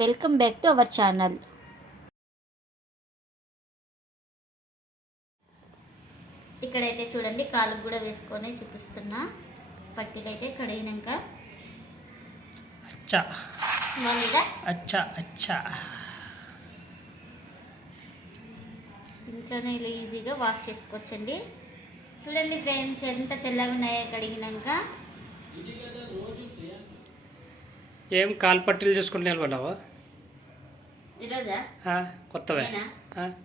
Welcome back to our channel. ఇక్కడైతే చూడండి కాలుకు కూడా వేసుకొని చూపిస్తున్నా. పట్టీలు అయితే కడిగినాక. అచ్చా. అచ్చా అచ్చా. ఇంట్లోనే ఇలా ఈజీగా వాష్ చేసుకోవచ్చండి. చూడండి ఫ్రెండ్స్ ఎంత తెల్లగా ఉన్నాయో కడిగినాక. ఏం కాలు పట్టీలు చూసుకుంటూ నిలబడ్డావా? కొత్తవే.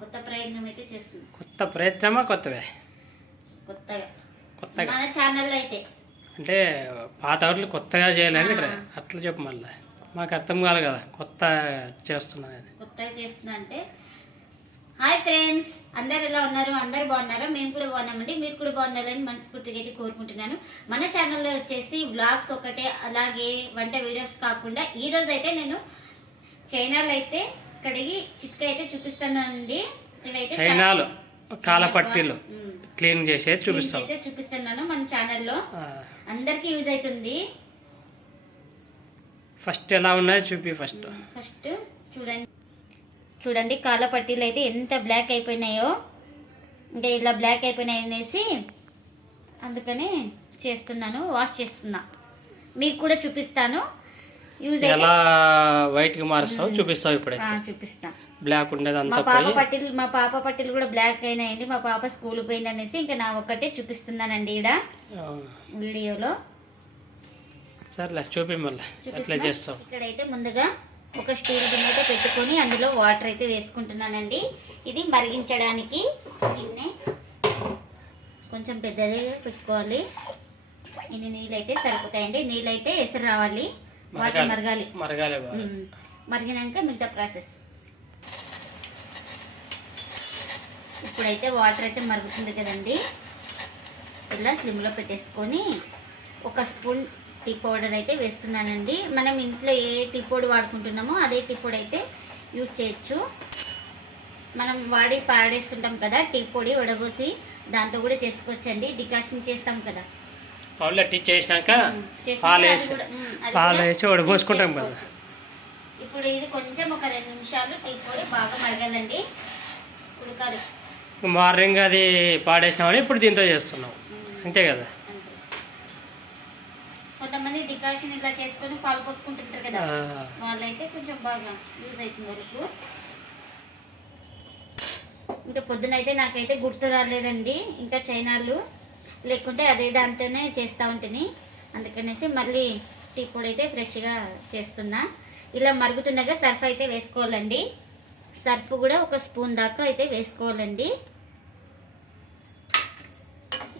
కొత్త ప్రయత్నం అయితే చేస్తుంది. కొత్త ప్రయత్నమా కొత్తవే? కొత్తగా. కొత్తగా. మన ఛానల్లో అయితే. అంటే పాత వాటిని కొత్తగా చేయాలని. అట్లా చెప్పు మళ్ళీ. మాకు అర్థం కాదు కదా కొత్త చేస్తున్నాను కొత్తగా చేస్తున్నా అంటే హాయ్ ఫ్రెండ్స్ అందరు ఎలా ఉన్నారు? అందరు బాగున్నారా? మేము కూడా బాగున్నామండి. మీరు కూడా బాగుండాలని మనస్ఫూర్తిగా అయితే కోరుకుంటున్నాను. మన ఛానల్లో వచ్చేసి వ్లాగ్స్ ఒకటే అలాగే వంట వీడియోస్ కాకుండా ఈ రోజు అయితే నేను చైనాలో అయితే కడిగి చిట్కా అయితే చూపిస్తున్నానండి ఇవైతే చైనాలు కాల పట్టీలు ఉమ్. క్లీన్ చేసేది చూపిస్తాం. అయితే చూపిస్తున్నాను మన ఛానల్లో. అందరికీ యూజ్ అవుతుంది. ఫస్ట్ ఎలా ఉన్నాయో చూపి ఫస్ట్. ఫస్ట్ చూడండి. చూడండి కాళ్ళ పట్టీలు అయితే ఎంత బ్లాక్ అయిపోయినాయో. ఇంకా ఇలా బ్లాక్ అయిపోయినాయి అనేసి అందుకని చేస్తున్నాను వాష్ చేస్తున్నా. మీకు కూడా చూపిస్తాను. ఎలా వైట్కి మారుస్తావు చూపిస్తావు ఇప్పుడే. చూపిస్తా. బ్లాక్ ఉండేది మా అంతా పాప పోయి. పట్టీలు మా పాప పట్టీలు కూడా బ్లాక్ అయినాయండి. మా పాప స్కూల్ పోయింది అనేసి ఇంకా నా ఒక్కటే చూపిస్తున్నానండి ఈడ. వీడియోలో. సర్లే చూపి మళ్ళీ ఎట్లా. చేస్తావు. ఇక్కడైతే ముందుగా ఒక స్టీల్ గిన్నె అయితే పెట్టుకొని అందులో వాటర్ అయితే వేసుకుంటున్నానండి. ఇది మరిగించడానికి గిన్నె కొంచెం పెద్దదే పెట్టుకోవాలి. ఇన్ని నీళ్ళు అయితే సరిపోతాయండి. నీళ్ళు అయితే ఎసరు రావాలి. వాటర్ మరగాలి. మరగాలి. మరిగినాక మిగతా ప్రాసెస్. ఇప్పుడైతే వాటర్ అయితే మరుగుతుంది కదండి. ఇలా స్లిమ్లో పెట్టేసుకొని ఒక స్పూన్ టీ పౌడర్ అయితే వేస్తున్నానండి. మనం ఇంట్లో ఏ టీ పౌడర్ వాడుకుంటున్నామో అదే టీ పౌడర్ అయితే యూజ్ చేయొచ్చు. మనం వాడి పాడేస్తుంటాం కదా టీ పొడి వడబోసి దాంతో కూడా చేసుకోవచ్చండి. డికాషన్ చేస్తాం కదా. అవునులే టీ చేసినాక పాలు వేసి పాలు వేసి వడపోసుకుంటాం యూజ్ కదా. ఇప్పుడు ఇది కొంచెం ఒక రెండు నిమిషాలు టీ పొడి బాగా మరగాలండి. ఉడకాలి మార్నింగ్ అది పాడేసినామని ఇప్పుడు దీంతో చేస్తున్నాం. అంతే కదా. కొంతమంది డికాషన్ ఇలా చేసుకొని పాలు పోసుకుంటుంటారు కదా. వాళ్ళైతే కొంచెం బాగా యూజ్ అవుతుంది వరకు. ఇంకా పొద్దున అయితే నాకైతే గుర్తు రాలేదండి. ఇంకా చైనాలు లేకుంటే అదే దాంతోనే చేస్తూ ఉంటుంది అందుకనేసి మళ్ళీ టీ పొడి అయితే ఫ్రెష్గా చేస్తున్నా. ఇలా మరుగుతుండగా సర్ఫ్ అయితే వేసుకోవాలండి. సర్ఫ్ కూడా ఒక స్పూన్ దాకా అయితే వేసుకోవాలండి.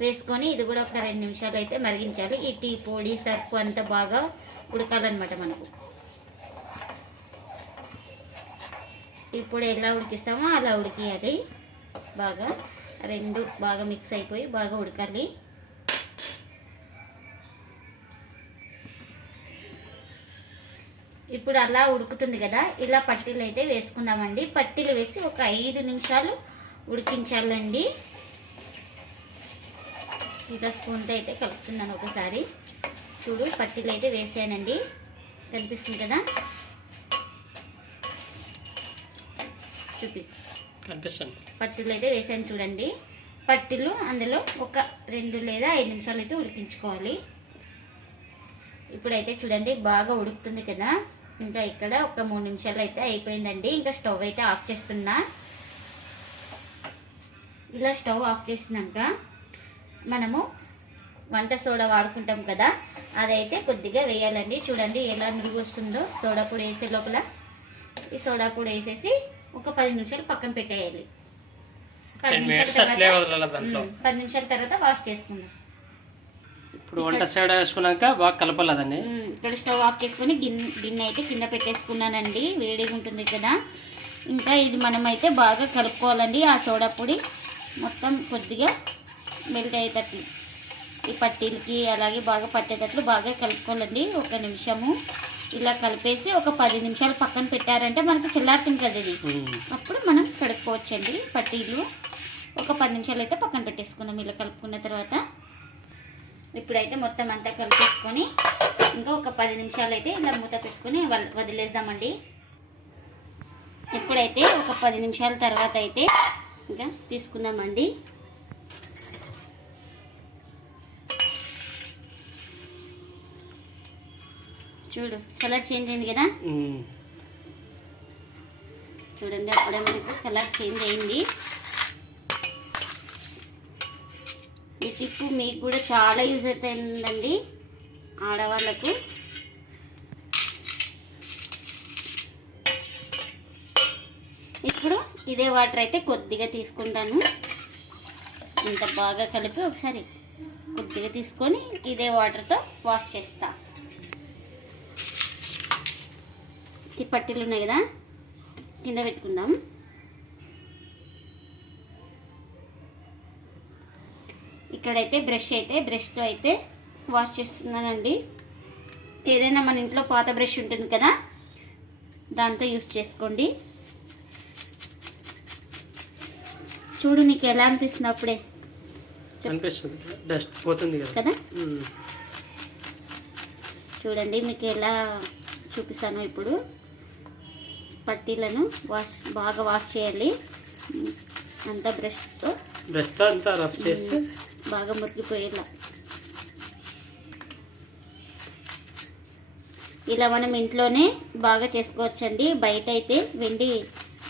వేసుకొని ఇది కూడా ఒక రెండు నిమిషాలు అయితే మరిగించాలి. ఈ టీ పొడి సర్ఫ్ అంతా బాగా ఉడకాలన్నమాట మనకు. ఇప్పుడు ఎలా ఉడికిస్తామో అలా ఉడికియాలి బాగా. రెండు బాగా మిక్స్ అయిపోయి బాగా ఉడకాలి. ఇప్పుడు అలా ఉడుకుతుంది కదా ఇలా పట్టీలు అయితే వేసుకుందామండి. పట్టీలు వేసి ఒక ఐదు నిమిషాలు ఉడికించాలండి. ఇలా స్పూన్తో అయితే కలుపుతున్నాను ఒకసారి. చూడు పట్టీలు అయితే వేసానండి. కనిపిస్తుంది కదా? చూపి. కనిపిస్తుంది. పట్టీలు అయితే వేసాను చూడండి. పట్టులు అందులో ఒక రెండు లేదా ఐదు నిమిషాలు అయితే ఉడికించుకోవాలి. ఇప్పుడైతే చూడండి బాగా ఉడుకుతుంది కదా. ఇంకా ఇక్కడ ఒక మూడు నిమిషాలు అయితే అయిపోయిందండి. ఇంకా స్టవ్ అయితే ఆఫ్ చేస్తున్నా. ఇలా స్టవ్ ఆఫ్ చేసినాక మనము వంట సోడా వాడుకుంటాం కదా. అదైతే కొద్దిగా వేయాలండి. చూడండి ఎలా నురుగు వస్తుందో సోడా పొడి వేసే లోపల. ఈ సోడా పొడి వేసేసి ఒక పది నిమిషాలు పక్కన పెట్టేయాలి. పది నిమిషాల తర్వాత పది నిమిషాల తర్వాత వాష్ చేసుకుందాం. ఇప్పుడు వంట సైడ్ వేసుకున్నాక బాగా కలపాలి దాన్ని ఉమ్, ఇక్కడ స్టవ్ ఆఫ్ చేసుకొని గిన్నె గిన్నె అయితే కింద పెట్టేసుకున్నానండి. వేడిగా ఉంటుంది కదా. ఇంకా ఇది మనం అయితే బాగా కలుపుకోవాలండి. ఆ సోడా పొడి మొత్తం కొద్దిగా మెల్ట్ అయ్యేటట్లు ఈ పట్టీలకి అలాగే బాగా పట్టేటట్లు బాగా కలుపుకోవాలండి. ఒక నిమిషము. ఇలా కలిపేసి ఒక పది నిమిషాలు పక్కన పెట్టారంటే మనకి చల్లారుతుంది కదా ఇది. అప్పుడు మనం కడుక్కోవచ్చండి పట్టీలు. ఒక పది నిమిషాలు అయితే పక్కన పెట్టేసుకుందాం ఇలా కలుపుకున్న తర్వాత. ఇప్పుడైతే మొత్తం అంతా కలిపేసుకొని ఇంకా ఒక పది నిమిషాలు అయితే ఇలా మూత పెట్టుకొని వదిలేద్దామండి. ఇప్పుడైతే ఒక పది నిమిషాల తర్వాత అయితే ఇంకా తీసుకుందామండి. చూడు కలర్ చేంజ్ అయింది కదా. చూడండి అప్పుడే మనకు కలర్ చేంజ్ అయింది. ఈ టిప్పు మీకు కూడా చాలా యూజ్ అవుతుందండి ఆడవాళ్ళకు. ఇప్పుడు ఇదే వాటర్ అయితే కొద్దిగా తీసుకుంటాను. ఇంత బాగా కలిపి ఒకసారి కొద్దిగా తీసుకొని ఇదే వాటర్తో వాష్ చేస్తా. ఈ పట్టీలు ఉన్నాయి కదా కింద పెట్టుకుందాం. ఇక్కడైతే బ్రష్ అయితే బ్రష్తో అయితే వాష్ చేస్తున్నానండి. ఏదైనా మన ఇంట్లో పాత బ్రష్ ఉంటుంది కదా దాంతో యూస్ చేసుకోండి. చూడు నీకు ఎలా అనిపిస్తుంది అప్పుడే. అనిపిస్తుంది. డస్ట్ పోతుంది కదా. చూడండి మీకు ఎలా చూపిస్తాను ఇప్పుడు. పట్టీలను వాష్ బాగా వాష్ చేయాలి. అంతా బ్రష్తో. బ్రష్తో అంతా రఫ్ చేస్తే? బాగా మురిగిపోయేలా. ఇలా మనం ఇంట్లోనే బాగా చేసుకోవచ్చండి. బయట అయితే వెండి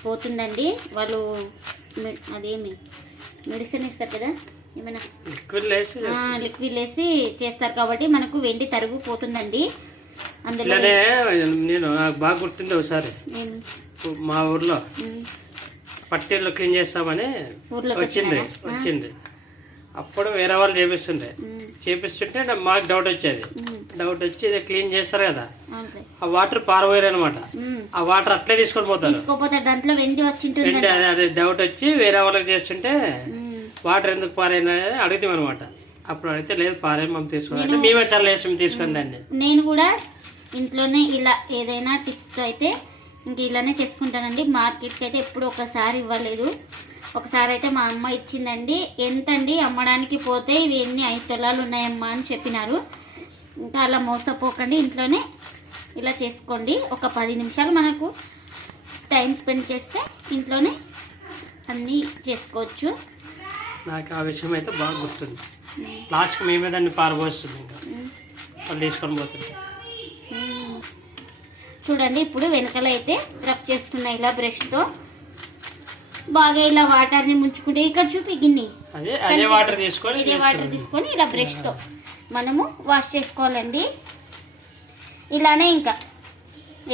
పోతుందండి. వాళ్ళు అదేమి మెడిసిన్ ఇస్తారు కదా? ఏమైనా? లిక్విడ్ వేసి చేస్తారు కాబట్టి మనకు వెండి తరుగు పోతుందండి అందులో నేను నాకు బాగా గుర్తుంది ఒకసారి. మా ఊర్లో పట్టీలు క్లీన్ చేస్తామని వచ్చింది? వచ్చింది? అప్పుడు వేరే వాళ్ళు చేపిస్తుండే. చేపిస్తుంటే మాకు డౌట్ వచ్చేది. డౌట్ వచ్చి ఇది క్లీన్ చేస్తారు కదా. ఆ వాటర్ పారబోయారు అనమాట ఆ వాటర్ అట్లే తీసుకొని పోతారు. దాంట్లో వెండి అదే డౌట్ వచ్చి వేరే వాళ్ళకి చేస్తుంటే వాటర్ ఎందుకు పారైనా అడుగుతాం అనమాట అప్పుడు అడిగితే లేదు పారే మేము తీసుకున్నాం మేమే చాలా వేసాం తీసుకుని దాన్ని. నేను కూడా ఇంట్లోనే ఇలా ఏదైనా టిప్స్తో అయితే ఇంక ఇలానే చేసుకుంటానండి. మార్కెట్కి అయితే ఎప్పుడు ఒకసారి ఇవ్వలేదు. ఒకసారి అయితే మా అమ్మ ఇచ్చిందండి. ఎంతండి? అమ్మడానికి పోతే ఇవి ఎన్ని? ఐదు తులాలు ఉన్నాయమ్మా అని చెప్పినారు. ఇంకా అలా మోసపోకండి. ఇంట్లోనే ఇలా చేసుకోండి. ఒక పది నిమిషాలు మనకు టైం స్పెండ్ చేస్తే ఇంట్లోనే అన్నీ చేసుకోవచ్చు. నాకు ఆ విషయం అయితే బాగా గుర్తుంది. లాస్ట్కి మేమే దాన్ని పారబోస్తుంది ఇంకా. వాళ్ళు తీసుకొని పోతుంది. చూడండి ఇప్పుడు వెనకాల అయితే రబ్ చేస్తున్నా ఇలా బ్రష్తో బాగా ఇలా వాటర్ని ముంచుకుంటే ఇక్కడ చూపి గిన్నె ఇదే వాటర్. తీసుకొని ఇలా బ్రష్తో మనము వాష్ చేసుకోవాలండి ఇలానే ఇంకా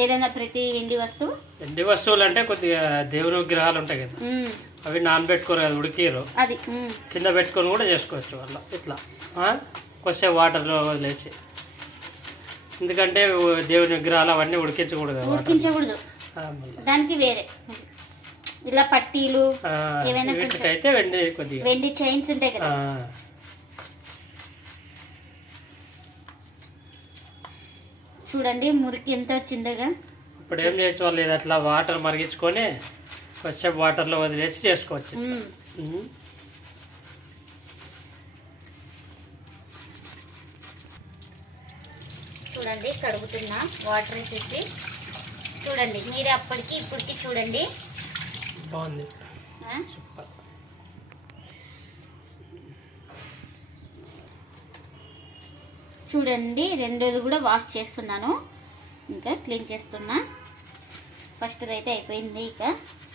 ఏదైనా ప్రతి ఎండి వస్తువు ఎండి వస్తువులు అంటే కొద్దిగా దేవుని విగ్రహాలు ఉంటాయి కదా. అవి నానబెట్టుకోరు కదా ఉడికిరు అది. కింద పెట్టుకొని కూడా చేసుకోవచ్చు వాళ్ళ ఇట్లా? కొద్దిసేపు వాటర్లో వదిలేసి ఎందుకంటే దేవుని విగ్రహాలు అవన్నీ ఉడికించకూడదు ఉడికించకూడదు. దానికి వేరే. ఇలా పట్టీలు కొంచెం- వీటికైతే వెండి కొద్దిగా. వెండి చైన్స్ ఉంటాయి కదా. చూడండి మురికి ఎంత వచ్చిందోగా. ఇప్పుడు ఏం ఇది అట్లా వాటర్ మరిగించుకొని కొద్దిసేపు వాటర్లో వదిలేసి చేసుకోవచ్చు మ్మ్. ఉమ్. చూడండి కడుగుతున్నా వాటర్ వేసేసి చూడండి. మీరు అప్పటికి ఇప్పటికి చూడండి. బాగుంది? సూపర్. చూడండి రెండోది కూడా వాష్ చేస్తున్నాను. ఇంకా క్లీన్ చేస్తున్నా. ఫస్ట్ అయితే అయిపోయింది ఇక.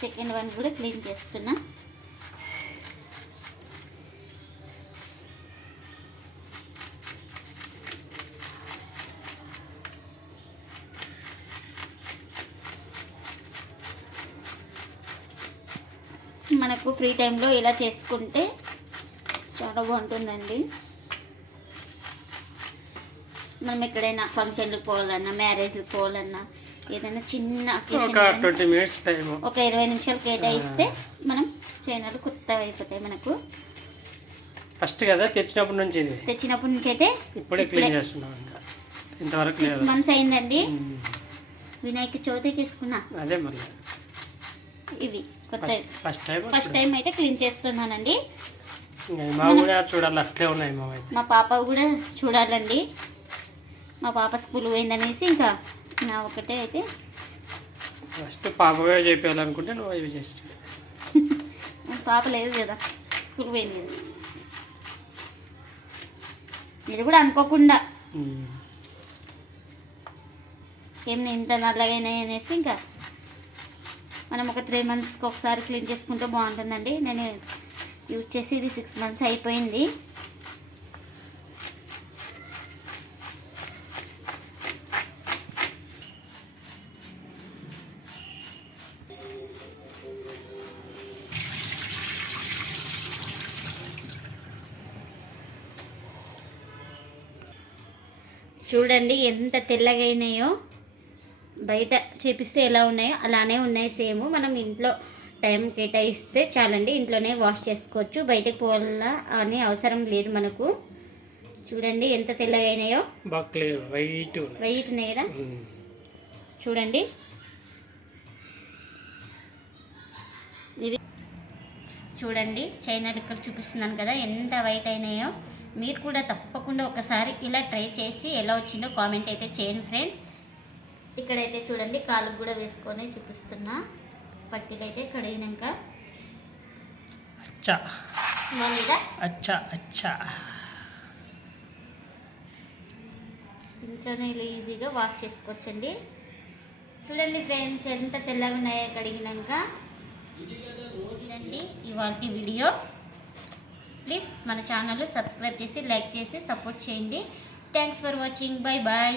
సెకండ్ వన్ కూడా క్లీన్ చేస్తున్నా. మనకు ఫ్రీ టైంలో ఇలా చేసుకుంటే చాలా బాగుంటుందండి. మనం ఎక్కడైనా ఫంక్షన్లకు పోవాలన్నా మ్యారేజ్కి పోవాలన్నా ఏదైనా చిన్న ఒక ఇరవై నిమిషాలు కేటాయిస్తే మనం చైనాలు కొత్తగా అయిపోతాయి మనకు. ఫస్ట్ కదా తెచ్చినప్పటి నుంచి ఇది? తెచ్చినప్పటి నుంచి అయితే ఇప్పుడే క్లీన్ చేస్తున్నాం ఇంతవరకు సిక్స్ మంత్స్ అయిందండి. వినాయక చవితికి వేసుకున్నా అదే ఇవి కొత్త ఫస్ట్ టైం ఫస్ట్ టైం అయితే క్లీన్ చేస్తున్నానండి. మా కూడా చూడాలి అట్లే ఉన్నాయి మా అయితే. మా పాప కూడా చూడాలండి. మా పాప స్కూల్ పోయిందనేసి ఇంకా నా ఒకటే అయితే. ఫస్ట్ పాపగా చెప్పాలనుకుంటే నువ్వు అవి చేస్తావు పాప లేదు కదా స్కూల్ పోయింది ఇది కూడా అనుకోకుండా. ఏం ఇంత నల్లగైనాయి అనేసి ఇంకా మనం ఒక త్రీ మంత్స్కి ఒకసారి క్లీన్ చేసుకుంటే బాగుంటుందండి. నేను యూజ్ చేసి ఇది సిక్స్ మంత్స్ అయిపోయింది. చూడండి ఎంత తెల్లగా అయినాయో బయట చేపిస్తే ఎలా ఉన్నాయో? అలానే ఉన్నాయి సేమ్. మనం ఇంట్లో టైం కేటాయిస్తే చాలండి. ఇంట్లోనే వాష్ చేసుకోవచ్చు. బయటకు పోవాలా అని అవసరం లేదు మనకు. చూడండి ఎంత తెల్లగా అయినాయో. బాగా క్లియర్ వైట్ వైట్ ఉన్నాయి కదా. చూడండి. ఇవి చూడండి. చైనా ఇక్కడ చూపిస్తున్నాను కదా ఎంత వైట్ అయినాయో. మీరు కూడా తప్పకుండా ఒకసారి ఇలా ట్రై చేసి ఎలా వచ్చిందో కామెంట్ అయితే చేయండి ఫ్రెండ్స్. ఇక్కడైతే చూడండి కాళ్ళకు కూడా వేసుకొని చూపిస్తున్నా. పట్టీలు అయితే కడిగినాక. అచ్చా. అచ్చా అచ్చా. ఇంట్లోనే ఈజీగా వాష్ చేసుకోవచ్చండి. చూడండి ఫ్రెండ్స్ ఎంత తెల్లగా ఉన్నాయో కడిగినాక. ఇదండి ఇవాళ వీడియో. ప్లీజ్ మన ఛానల్ సబ్స్క్రైబ్ చేసి లైక్ చేసి సపోర్ట్ చేయండి. Thanks for watching bye bye